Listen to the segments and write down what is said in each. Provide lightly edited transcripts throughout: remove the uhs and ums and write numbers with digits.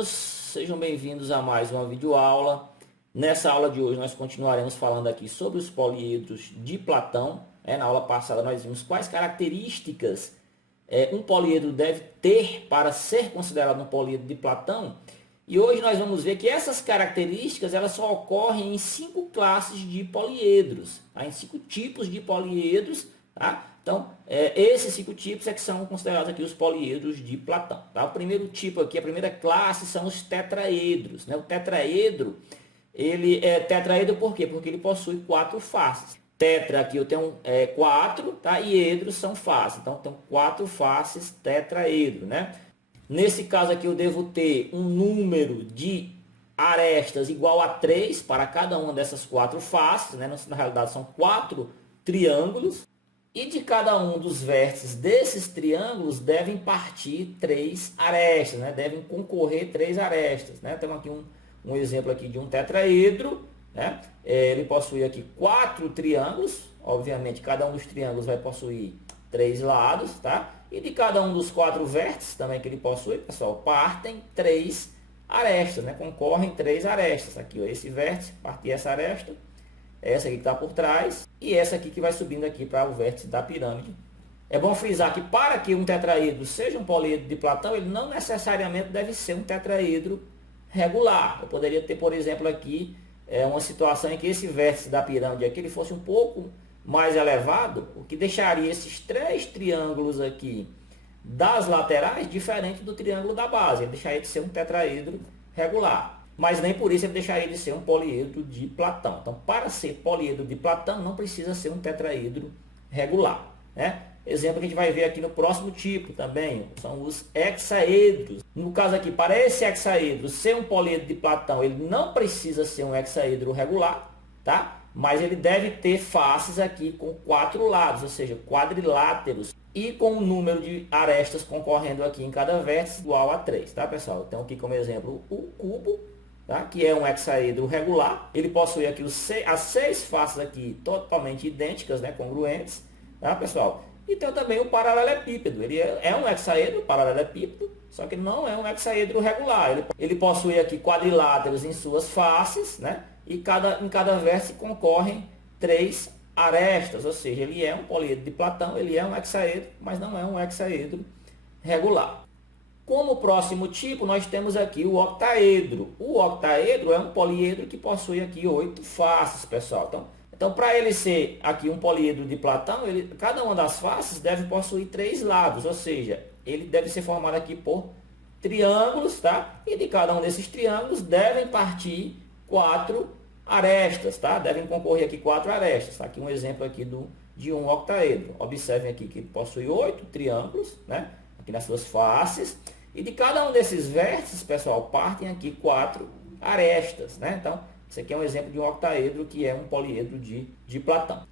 alunos, sejam bem-vindos a mais uma videoaula. Nessa aula de hoje nós continuaremos falando aqui sobre os poliedros de Platão. Na aula passada nós vimos quais características um poliedro deve ter para ser considerado um poliedro de Platão. E hoje nós vamos ver que essas características elas só ocorrem em 5 classes de poliedros, tá? Em 5 tipos de poliedros, tá? Então, esses 5 tipos é que são considerados aqui os poliedros de Platão. Tá? O primeiro tipo aqui, a primeira classe, são os tetraedros. Né? O tetraedro, ele é tetraedro por quê? Porque ele possui 4 faces. Tetra aqui eu tenho 4, tá? E edros são faces. Então, tem 4 faces tetraedro. Né? Nesse caso aqui eu devo ter um número de arestas igual a 3 para cada uma dessas 4 faces. Né? Na realidade são 4 triângulos. E de cada um dos vértices desses triângulos devem partir 3 arestas, né? Devem concorrer 3 arestas. Né? Temos aqui um exemplo aqui de um tetraedro. Né? Ele possui aqui 4 triângulos. Obviamente, cada um dos triângulos vai possuir 3 lados. Tá? E de cada um dos 4 vértices também que ele possui, pessoal, partem 3 arestas. Né? Concorrem 3 arestas. Aqui, ó, esse vértice, partir essa aresta. Essa aqui que está por trás e essa aqui que vai subindo aqui para o vértice da pirâmide. É bom frisar que para que um tetraedro seja um poliedro de Platão, ele não necessariamente deve ser um tetraedro regular. Eu poderia ter, por exemplo, aqui uma situação em que esse vértice da pirâmide aqui ele fosse um pouco mais elevado, o que deixaria esses 3 triângulos aqui das laterais diferente do triângulo da base. Ele deixaria de ser um tetraedro regular. Mas nem por isso ele deixaria de ser um poliedro de Platão. Então, para ser poliedro de Platão, não precisa ser um tetraedro regular. Né? Exemplo que a gente vai ver aqui no próximo tipo também, são os hexaedros. No caso aqui, para esse hexaedro ser um poliedro de Platão, ele não precisa ser um hexaedro regular, tá? Mas ele deve ter faces aqui com 4 lados, ou seja, quadriláteros. E com o número de arestas concorrendo aqui em cada vértice igual a 3, tá, pessoal? Então, aqui como exemplo, o cubo. Tá? Que é um hexaedro regular, ele possui aqui as 6 faces aqui totalmente idênticas, né? Congruentes, tá, pessoal? E tem também o paralelepípedo, ele é um hexaedro paralelepípedo, só que não é um hexaedro regular, ele possui aqui quadriláteros em suas faces, né? E em cada vértice concorrem 3 arestas, ou seja, ele é um poliedro de Platão, ele é um hexaedro, mas não é um hexaedro regular. Como próximo tipo, nós temos aqui o octaedro. O octaedro é um poliedro que possui aqui 8 faces, pessoal. Então para ele ser aqui um poliedro de Platão, cada uma das faces deve possuir 3 lados, ou seja, ele deve ser formado aqui por triângulos, tá? E de cada um desses triângulos devem partir 4 arestas, tá? Devem concorrer aqui 4 arestas. Tá? Aqui um exemplo aqui de um octaedro. Observem aqui que ele possui 8 triângulos, né? Aqui nas suas faces. E de cada um desses vértices, pessoal, partem aqui 4 arestas, né? Então, esse aqui é um exemplo de um octaedro que é um poliedro de Platão.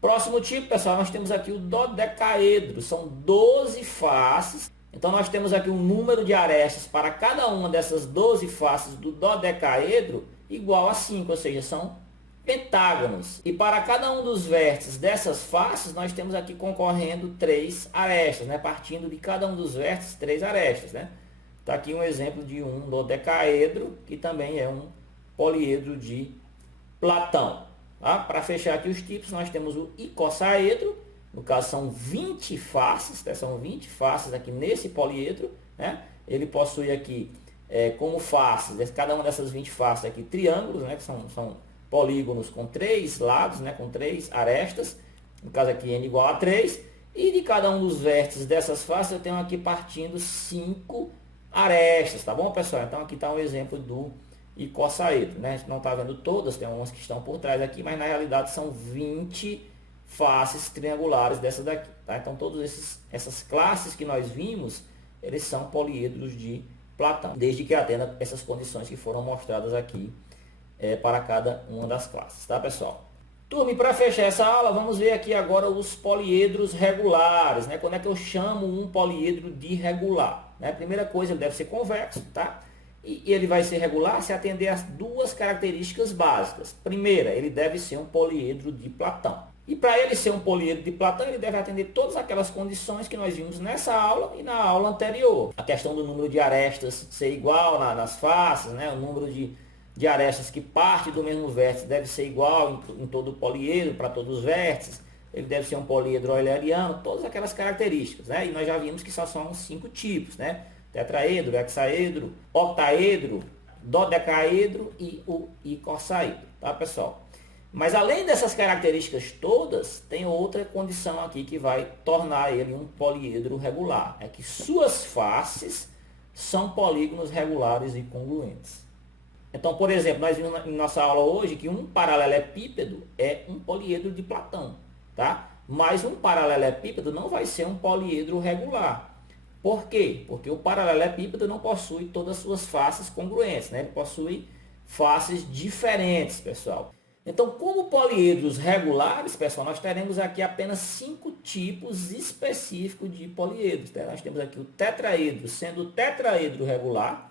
Próximo tipo, pessoal, nós temos aqui o dodecaedro. São 12 faces. Então, nós temos aqui um número de arestas para cada uma dessas 12 faces do dodecaedro igual a 5, ou seja, são pentágonos. E para cada um dos vértices dessas faces, nós temos aqui concorrendo 3 arestas, né? Partindo de cada um dos vértices, 3 arestas, né? Está aqui um exemplo de um dodecaedro, que também é um poliedro de Platão. Tá? Para fechar aqui os tipos, nós temos o icosaedro, no caso são 20 faces, tá? São 20 faces aqui nesse poliedro, né? Ele possui aqui como faces, cada uma dessas 20 faces aqui, triângulos, né? Que são polígonos com 3 lados, né, com 3 arestas, no caso aqui n igual a 3, e de cada um dos vértices dessas faces eu tenho aqui partindo 5 arestas, tá bom, pessoal? Então aqui está um exemplo do icosaedro, né? A gente não está vendo todas, tem umas que estão por trás aqui, mas na realidade são 20 faces triangulares dessa daqui, tá? Então todas essas classes que nós vimos, eles são poliedros de Platão, desde que atenda essas condições que foram mostradas aqui para cada uma das classes, tá, pessoal? Turma, e para fechar essa aula, vamos ver aqui agora os poliedros regulares, né? Quando é que eu chamo um poliedro de regular? Né? Primeira coisa, ele deve ser convexo, tá? E ele vai ser regular se atender às 2 características básicas. Primeira, ele deve ser um poliedro de Platão. E para ele ser um poliedro de Platão, ele deve atender todas aquelas condições que nós vimos nessa aula e na aula anterior. A questão do número de arestas ser igual nas faces, né? O número de arestas que parte do mesmo vértice deve ser igual em todo o poliedro, para todos os vértices. Ele deve ser um poliedro euleriano, todas aquelas características, né? E nós já vimos que só são 5 tipos, né? Tetraedro, hexaedro, octaedro, dodecaedro e o icossaedro, tá, pessoal? Mas além dessas características todas, tem outra condição aqui que vai tornar ele um poliedro regular. É que suas faces são polígonos regulares e congruentes. Então, por exemplo, nós vimos em nossa aula hoje que um paralelepípedo é um poliedro de Platão, tá? Mas um paralelepípedo não vai ser um poliedro regular. Por quê? Porque o paralelepípedo não possui todas as suas faces congruentes, né? Ele possui faces diferentes, pessoal. Então, como poliedros regulares, pessoal, nós teremos aqui apenas 5 tipos específicos de poliedros. Tá? Nós temos aqui o tetraedro, sendo o tetraedro regular,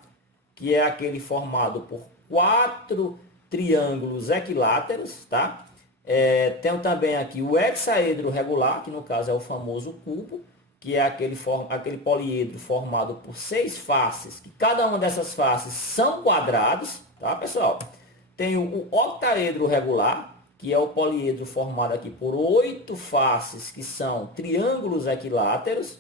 que é aquele formado por 4 triângulos equiláteros, tá? Temos também aqui o hexaedro regular, que no caso é o famoso cubo, que é aquele poliedro formado por 6 faces, que cada uma dessas faces são quadrados, tá, pessoal? Tem o octaedro regular, que é o poliedro formado aqui por 8 faces, que são triângulos equiláteros.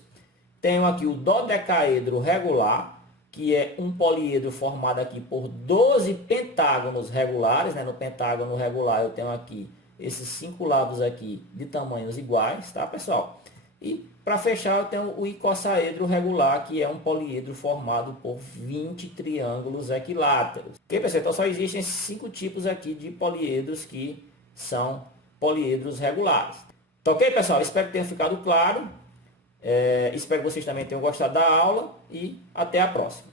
Tenho aqui o dodecaedro regular, que é um poliedro formado aqui por 12 pentágonos regulares, né? No pentágono regular eu tenho aqui esses 5 lados aqui de tamanhos iguais, tá, pessoal? E para fechar eu tenho o icossaedro regular, que é um poliedro formado por 20 triângulos equiláteros. Ok, pessoal? Então só existem esses 5 tipos aqui de poliedros que são poliedros regulares. Tá ok, pessoal? Espero que tenha ficado claro. Espero que vocês também tenham gostado da aula e até a próxima.